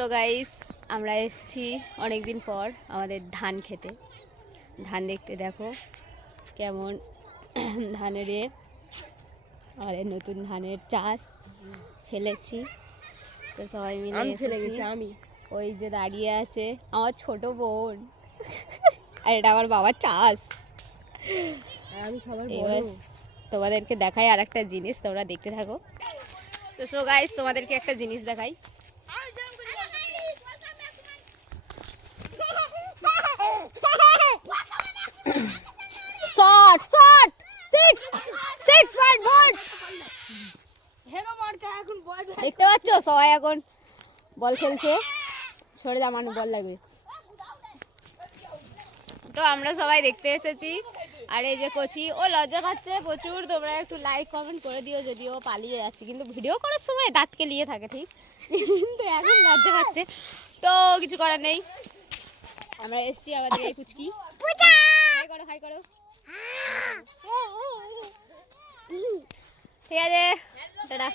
তো গাইস আমরা এসেছি অনেকদিন পর আমাদের ধান খেতে। ধান দেখতে দেখো কেমন ধানের আমাদের নতুন ধানের চাষ ফেলেছি। তো সবাই মিলে এসেছি। আমি ওই যে দাঁড়িয়ে আছে আমার ছোট বোন আর এটা আমার বাবার চাষ। আমি সবার বড়। তোমাদেরকে দেখাই আর একটা জিনিস, তোমরা দেখতে থাকো। তো সো গাইস তোমাদেরকে একটা জিনিস দেখাই। শট শট 6 পয়েন্ট বল। হেগো মারতে এখন বল দেখতে পাচ্ছ সবাই এখন বল খেলছে। সরে যা, মানু বল লাগবে। তো আমরা সবাই দেখতে এসেছি। আর এই যে কোচি ও লজ্জা পাচ্ছে প্রচুর। তোমরা একটু লাইক কমেন্ট করে দিও। যদিও পালিয়ে যাচ্ছে কিন্তু ভিডিও করার সময় দাঁত কেলিয়ে থাকে ঠিক, কিন্তু এখন লজ্জা পাচ্ছে। তো কিছু করার নেই, আমরা এসেছি আমাদের এই পুচকি। হাই করো হাই করো। ঠিক আছে টাটা।